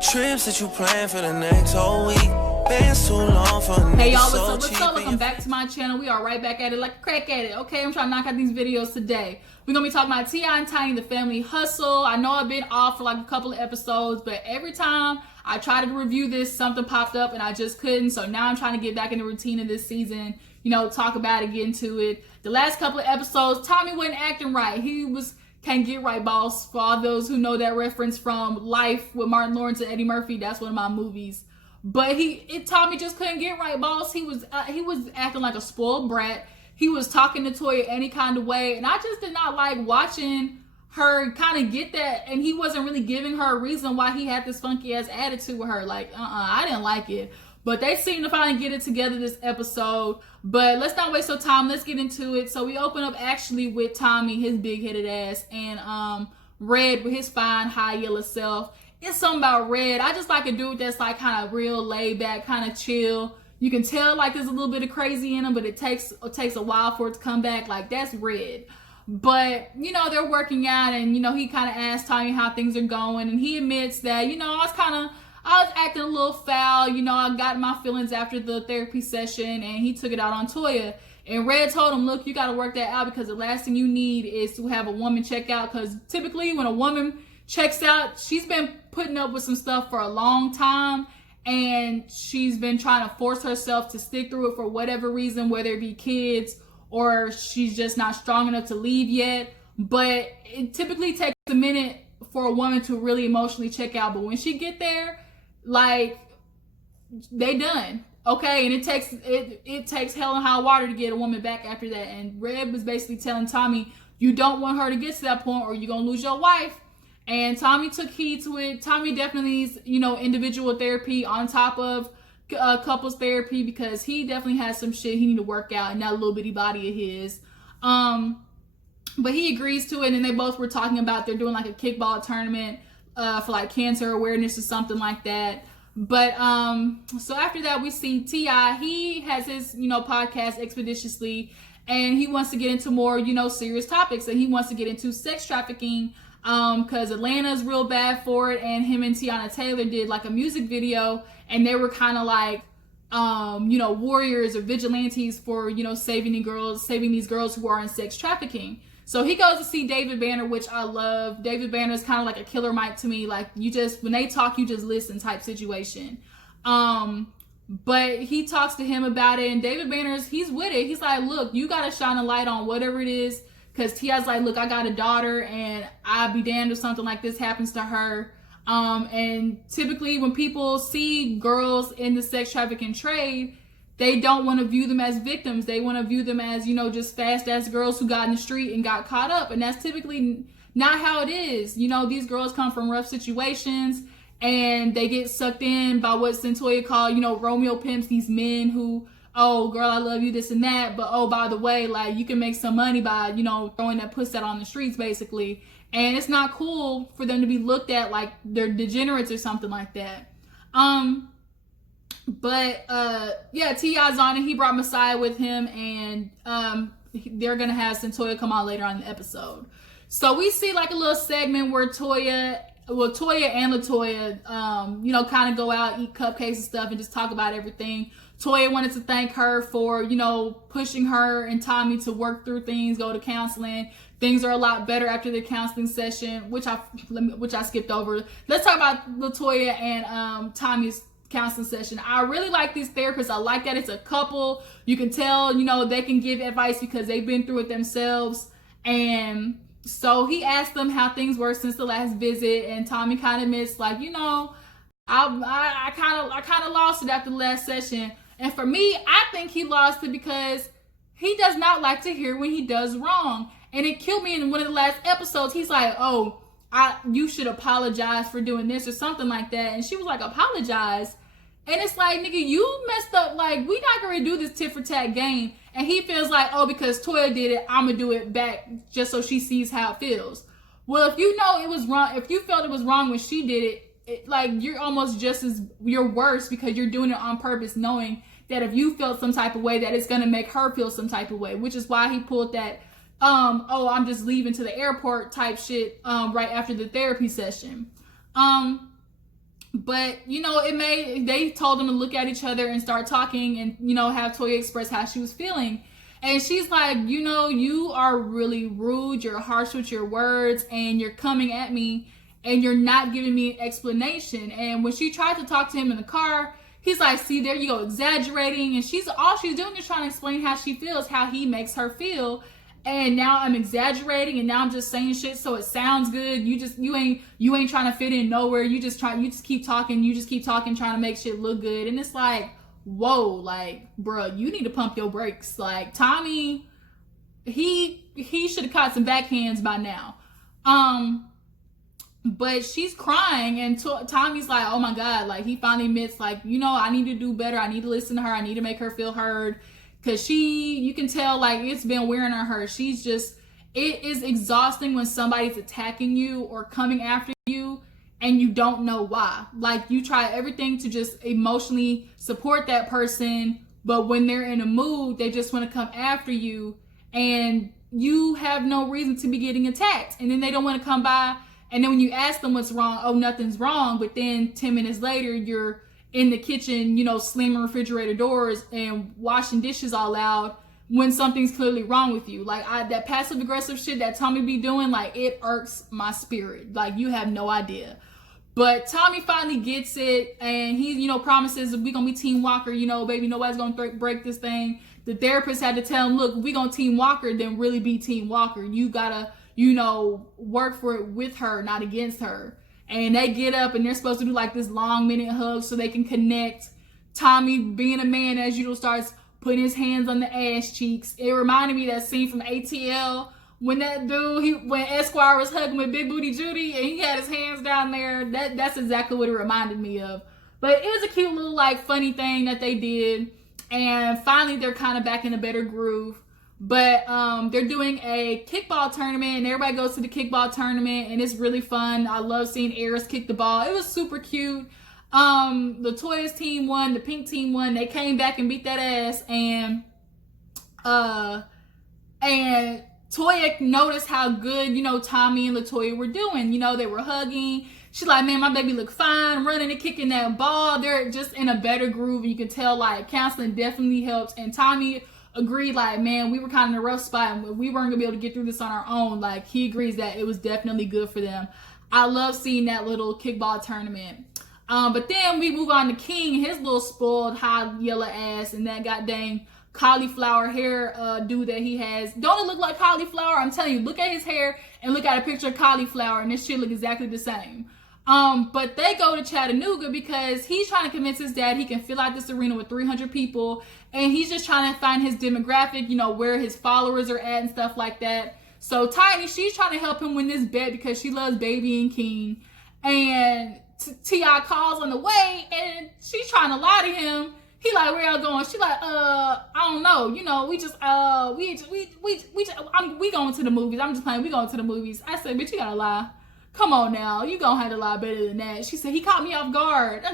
Trips that you plan for the next whole week. Been too long for a Hey y'all, what's up? Welcome back to my channel. We are right back at it like a crack at it. Okay, I'm trying to knock out these videos today. We're gonna be talking about Toya and Tiny, the family hustle. I know I've been off for like a couple of episodes, but every time I tried to review this, something popped up and I just couldn't. So now I'm trying to get back in the routine of this season. You know, talk about it, get into it. The last couple of episodes, Tommy wasn't acting right. He was Can't Get Right, Boss. For all those who know that reference from Life with Martin Lawrence and Eddie Murphy, that's one of my movies. But Tommy just couldn't get right, boss. He was acting like a spoiled brat. He was talking to Toya any kind of way, and I just did not like watching her kind of get that. And he wasn't really giving her a reason why he had this funky ass attitude with her. Like, I didn't like it. But they seem to finally get it together this episode. But let's not waste no time. Let's get into it. So we open up actually with Tommy, his big-headed ass, and Red with his fine, high yellow self. It's something about Red. I just like a dude that's like kind of real laid back, kind of chill. You can tell like there's a little bit of crazy in him, but it takes a while for it to come back. Like, that's Red. But, you know, they're working out, and, you know, he kind of asks Tommy how things are going, and he admits that, you know, I was acting a little foul. You know, I got my feelings after the therapy session, and he took it out on Toya. And Red told him, look, you got to work that out, because the last thing you need is to have a woman check out, because typically when a woman checks out, she's been putting up with some stuff for a long time, and she's been trying to force herself to stick through it for whatever reason, whether it be kids or she's just not strong enough to leave yet. But it typically takes a minute for a woman to really emotionally check out. But when she get there, like, they done. Okay, and it takes hell and high water to get a woman back after that. And Red was basically telling Tommy, you don't want her to get to that point or you're gonna lose your wife. And Tommy took heed to it. Tommy definitely needs, you know, individual therapy on top of couples therapy, because he definitely has some shit he need to work out in that little bitty body of his. But he agrees to it, and they both were talking about they're doing like a kickball tournament for like cancer awareness or something like that. But so after that, we see T.I. He has his, you know, podcast Expeditiously, and he wants to get into more, you know, serious topics, and he wants to get into sex trafficking. Because Atlanta's real bad for it, and him and Tiana Taylor did like a music video, and they were kind of like, you know, warriors or vigilantes for, you know, saving these girls who are in sex trafficking. So he goes to see David Banner, which I love. David Banner is kind of like a killer Mike to me. Like, when they talk, you just listen type situation. But he talks to him about it, and David he's with it. He's like, look, you got to shine a light on whatever it is. Because Tia's like, look, I got a daughter, and I'd be damned if something like this happens to her. And typically when people see girls in the sex trafficking trade, they don't want to view them as victims. They want to view them as, you know, just fast-ass girls who got in the street and got caught up. And that's typically not how it is. You know, these girls come from rough situations, and they get sucked in by what Toya called, you know, Romeo pimps, these men who, oh, girl, I love you, this and that. But, oh, by the way, like, you can make some money by, you know, throwing that pussy out on the streets, basically. And it's not cool for them to be looked at like they're degenerates or something like that. Yeah, T.I.'s on it. He brought Messiah with him, and they're going to have Toya come on later on in the episode. So we see like a little segment where Toya and LaToya, you know, kind of go out, eat cupcakes and stuff, and just talk about everything. Toya wanted to thank her for, you know, pushing her and Tommy to work through things, go to counseling. Things are a lot better after the counseling session, which I skipped over. Let's talk about LaToya and Tommy's counseling session. I really like these therapists. I like that it's a couple. You can tell, you know, they can give advice because they've been through it themselves. And so he asked them how things were since the last visit, and Tommy kind of admits, like, you know, I kind of lost it after the last session. And for me, I think he lost it because he does not like to hear when he does wrong. And it killed me in one of the last episodes. He's like, oh, you should apologize for doing this or something like that. And she was like, apologize? And it's like, nigga, you messed up. Like, we not going to do this tit for tat game. And he feels like, oh, because Toya did it, I'm going to do it back just so she sees how it feels. Well, if you know it was wrong, if you felt it was wrong when she did it, like, you're almost you're worse because you're doing it on purpose, knowing that if you felt some type of way, that it's going to make her feel some type of way, which is why he pulled that, oh, I'm just leaving to the airport type shit, right after the therapy session. But they told them to look at each other and start talking and have Toya express how she was feeling. And she's like, you are really rude, you're harsh with your words, and you're coming at me and you're not giving me an explanation. And when she tried to talk to him in the car, he's like, see, there you go, exaggerating. And all she's doing is trying to explain how she feels, how he makes her feel. And now I'm exaggerating, and now I'm just saying shit so it sounds good. You ain't trying to fit in nowhere. You just keep talking, trying to make shit look good. And it's like, whoa, like, bro, you need to pump your brakes. Like, Tommy, he should have caught some backhands by now. But she's crying, and Tommy's like, oh my God, like, he finally admits, like, I need to do better. I need to listen to her. I need to make her feel heard. Because you can tell, like, it's been wearing on her. It is exhausting when somebody's attacking you or coming after you and you don't know why. Like, you try everything to just emotionally support that person, but when they're in a mood, they just want to come after you, and you have no reason to be getting attacked. And then they don't want to come by, and then when you ask them what's wrong, oh, nothing's wrong, but then 10 minutes later, you're in the kitchen, slamming refrigerator doors and washing dishes all loud when something's clearly wrong with you. Like, that passive aggressive shit that Tommy be doing, like, it irks my spirit. Like, you have no idea. But Tommy finally gets it, and he, promises we gonna be Team Walker, baby, nobody's gonna break this thing. The therapist had to tell him, look, if we gonna Team Walker, then really be Team Walker. You gotta, work for it with her, not against her. And they get up, and they're supposed to do like this long minute hug so they can connect. Tommy, being a man as usual, starts putting his hands on the ass cheeks. It reminded me of that scene from ATL when that dude, when Esquire was hugging with Big Booty Judy and he had his hands down there. That's exactly what it reminded me of. But it was a cute little, like, funny thing that they did. And finally, they're kind of back in a better groove. But they're doing a kickball tournament, and everybody goes to the kickball tournament, and it's really fun. I love seeing Eris kick the ball. It was super cute. The Toya's team won, the pink team won. They came back and beat that ass, and Toya noticed how good, Tommy and LaToya were doing. They were hugging. She's like, man, my baby look fine, running and kicking that ball. They're just in a better groove. You can tell, like, counseling definitely helped. And Tommy agreed, like, man, we were kind of in a rough spot and we weren't gonna be able to get through this on our own. Like, he agrees that it was definitely good for them. I love seeing that little kickball tournament. But then we move on to King, his little spoiled hot yellow ass, and that goddamn cauliflower hair dude that he has. Don't it look like cauliflower? I'm telling you, look at his hair and look at a picture of cauliflower, and this shit look exactly the same. But they go to Chattanooga because he's trying to convince his dad he can fill out this arena with 300 people, and he's just trying to find his demographic, where his followers are at and stuff like that. So Tiny, she's trying to help him win this bet because she loves Baby and King. And T.I. calls on the way, and she's trying to lie to him. He like, where y'all going? She like, I don't know. We going to the movies. I'm just playing. We going to the movies. I said, bitch, you gotta lie. Come on now, you gonna have to lie better than that. She said, he caught me off guard.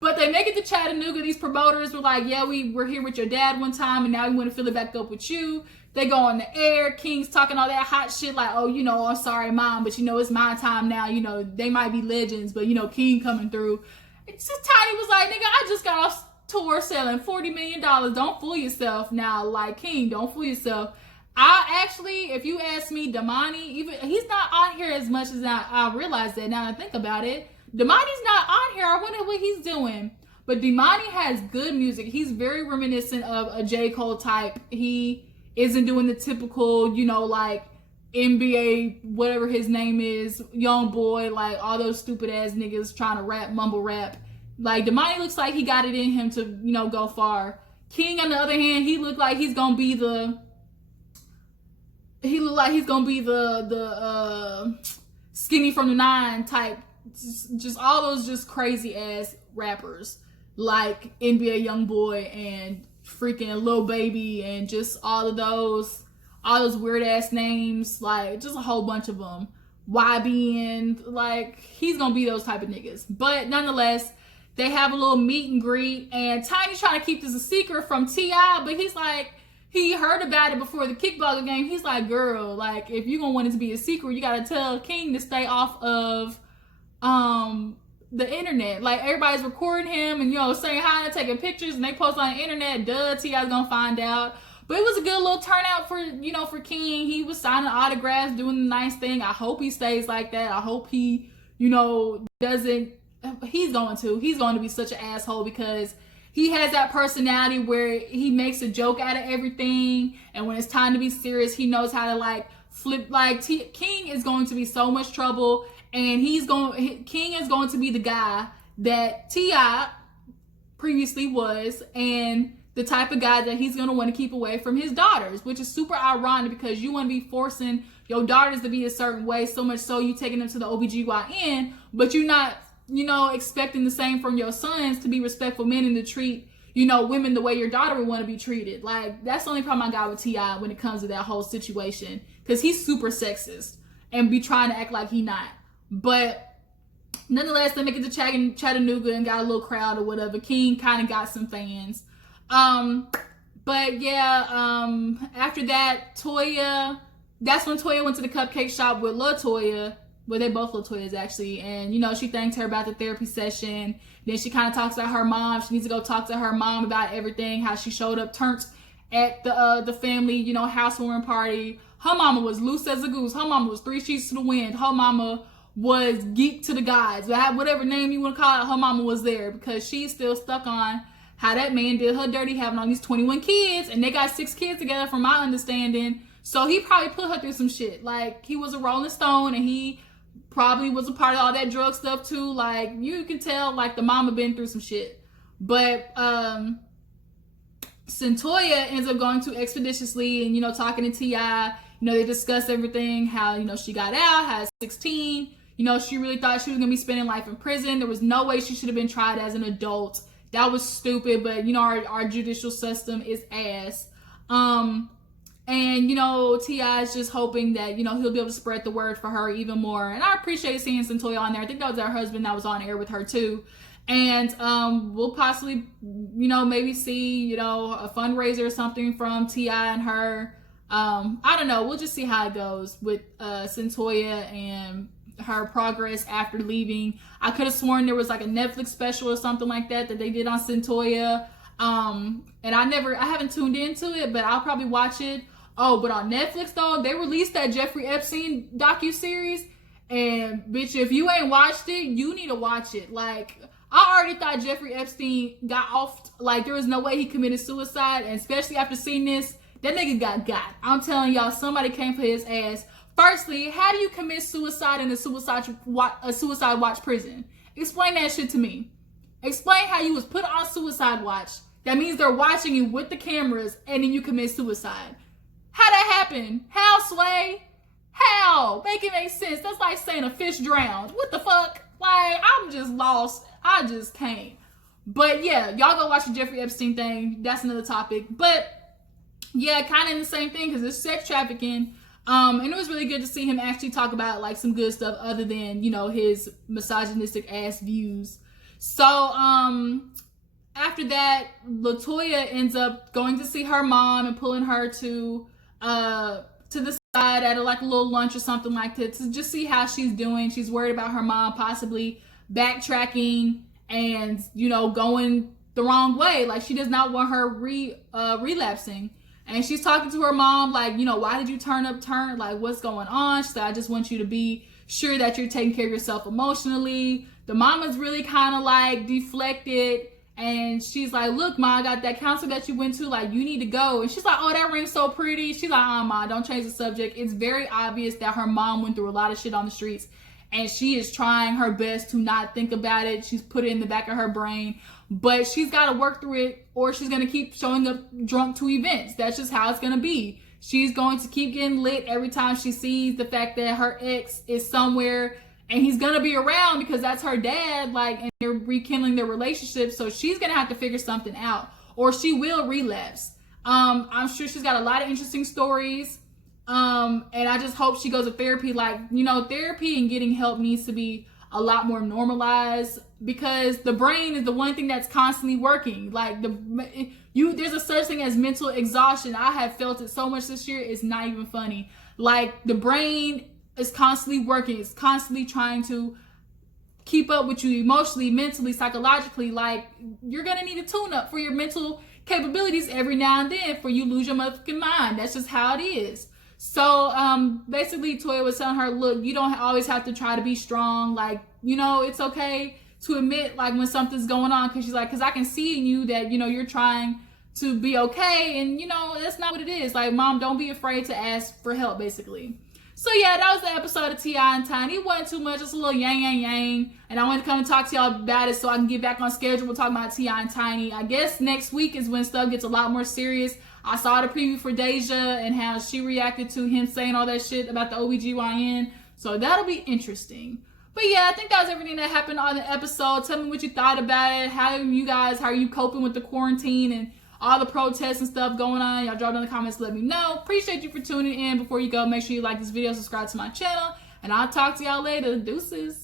But they make it to Chattanooga. These promoters were like, yeah, we were here with your dad one time, and now we want to fill it back up with you. They go on the air. King's talking all that hot shit like, oh, I'm sorry, Mom, but it's my time now. They might be legends, but King coming through. It's just Tiny was like, nigga, I just got off tour selling $40 million. Don't fool yourself now. Like, King, don't fool yourself. I actually, if you ask me, Damani, he's not on here as much as I realize that now that I think about it. Damani's not on here. I wonder what he's doing. But Damani has good music. He's very reminiscent of a J. Cole type. He isn't doing the typical, like NBA, whatever his name is, young boy, like all those stupid ass niggas trying to rap, mumble rap. Like, Damani looks like he got it in him to, go far. King, on the other hand, he looked like he's gonna be the Skinny from the 9 type, just all those just crazy ass rappers like NBA Youngboy and freaking Lil Baby and just all those weird ass names, like just a whole bunch of them. YB, and like he's gonna be those type of niggas. But nonetheless, they have a little meet and greet, and Tiny's trying to keep this a secret from T.I., but he's like, he heard about it before the kickball game. He's like, girl, like, if you're gonna want it to be a secret, you gotta tell King to stay off of the internet. Like, everybody's recording him and, you know, saying hi and taking pictures, and they post on the internet. Duh, T.I.'s gonna find out. But it was a good little turnout for, you know, for King. He was signing autographs, doing the nice thing. I hope he stays like that. I hope he, you know, doesn't. He's going to be such an asshole, because he has that personality where he makes a joke out of everything, and when it's time to be serious, he knows how to like flip. Like, King is going to be so much trouble, and King is going to be the guy that T.I. previously was, and the type of guy that he's going to want to keep away from his daughters, which is super ironic, because you want to be forcing your daughters to be a certain way, so much so you taking them to the OBGYN, but you're not, you know, expecting the same from your sons, to be respectful men and to treat, you know, women the way your daughter would want to be treated. Like, that's the only problem I got with T.I. when it comes to that whole situation, because he's super sexist and be trying to act like he not. But nonetheless, they make it to Chattanooga and got a little crowd or whatever. King kind of got some fans. But yeah, after that, Toya, that's when Toya went to the cupcake shop with LaToya. Well, they both LaToyas actually, and you know, she thanked her about the therapy session. Then she kind of talks about her mom. She needs to go talk to her mom about everything, how she showed up turned at the family, you know, housewarming party. Her mama was loose as a goose. Her mama was 3 sheets to the wind. Her mama was geek to the gods. Whatever name you want to call it, her mama was there, because she's still stuck on how that man did her dirty, having all these 21 kids, and they got 6 kids together from my understanding. So he probably put her through some shit. Like, he was a Rolling Stone, and he probably was a part of all that drug stuff too. Like, you can tell, like, the mama been through some shit. But Toya ends up going to Expeditiously and, you know, talking to T.I. You know, they discuss everything, how, you know, she got out, how at 16, you know, she really thought she was gonna be spending life in prison. There was no way she should have been tried as an adult. That was stupid, but, you know, our judicial system is ass. And, you know, T.I. is just hoping that, you know, he'll be able to spread the word for her even more. And I appreciate seeing Toya on there. I think that was her husband that was on air with her too. And we'll possibly, you know, maybe see, you know, a fundraiser or something from T.I. and her. I don't know. We'll just see how it goes with Toya and her progress after leaving. I could have sworn there was like a Netflix special or something like that they did on Toya. And I haven't tuned into it, but I'll probably watch it. Oh, but on Netflix though, they released that Jeffrey Epstein docuseries, and bitch, if you ain't watched it, you need to watch it. Like, I already thought Jeffrey Epstein got off, like, there was no way he committed suicide, and especially after seeing this, that nigga got. I'm telling y'all, somebody came for his ass. Firstly, how do you commit suicide in a suicide watch prison? Explain that shit to me. Explain how you was put on suicide watch. That means they're watching you with the cameras, and then you commit suicide. How that happen? How, Sway? How? Make it make sense. That's like saying a fish drowned. What the fuck? Like, I'm just lost. I just can't. But yeah, y'all go watch the Jeffrey Epstein thing. That's another topic. But yeah, kind of in the same thing, because it's sex trafficking. And it was really good to see him actually talk about like some good stuff other than, you know, his misogynistic ass views. So after that, LaToya ends up going to see her mom and pulling her to the side at a little lunch or something like that, to just see how she's doing. She's worried about her mom possibly backtracking and, you know, going the wrong way. Like, she does not want her relapsing. And she's talking to her mom, like, you know, why did you turn? Like, what's going on? She said, I just want you to be sure that you're taking care of yourself emotionally. The mama's really kind of like deflected. And she's like, look, Ma, I got that counselor that you went to. Like, you need to go. And she's like, oh, that ring's so pretty. She's like, Ma, don't change the subject. It's very obvious that her mom went through a lot of shit on the streets. And she is trying her best to not think about it. She's put it in the back of her brain. But she's got to work through it, or she's going to keep showing up drunk to events. That's just how it's going to be. She's going to keep getting lit every time she sees the fact that her ex is somewhere, and he's going to be around because that's her dad, like, and they're rekindling their relationship. So she's going to have to figure something out, or she will relapse. I'm sure she's got a lot of interesting stories. And I just hope she goes to therapy. Like, you know, therapy and getting help needs to be a lot more normalized, because the brain is the one thing that's constantly working. Like, there's a such thing as mental exhaustion. I have felt it so much this year, it's not even funny. Like, the brain is constantly working. It's constantly trying to keep up with you emotionally, mentally, psychologically, like, you're gonna need a tune-up for your mental capabilities every now and then for you lose your motherfucking mind. That's just how it is. So basically Toya was telling her, look, you don't always have to try to be strong. Like, you know, it's okay to admit like when something's going on, because she's like, because I can see in you that, you know, you're trying to be okay, and you know that's not what it is. Like, mom, don't be afraid to ask for help, basically. So yeah, that was the episode of T.I. and Tiny. It wasn't too much, just a little yang, and I wanted to come and talk to y'all about it so I can get back on schedule. We'll talk about T.I. and Tiny. I guess next week is when stuff gets a lot more serious. I saw the preview for Deja and how she reacted to him saying all that shit about the OBGYN, so that'll be interesting. But yeah, I think that was everything that happened on the episode. Tell me what you thought about it. How are you coping with the quarantine and all the protests and stuff going on? Y'all drop down in the comments, let me know. Appreciate you for tuning in. Before you go, make sure you like this video, subscribe to my channel, and I'll talk to y'all later. Deuces.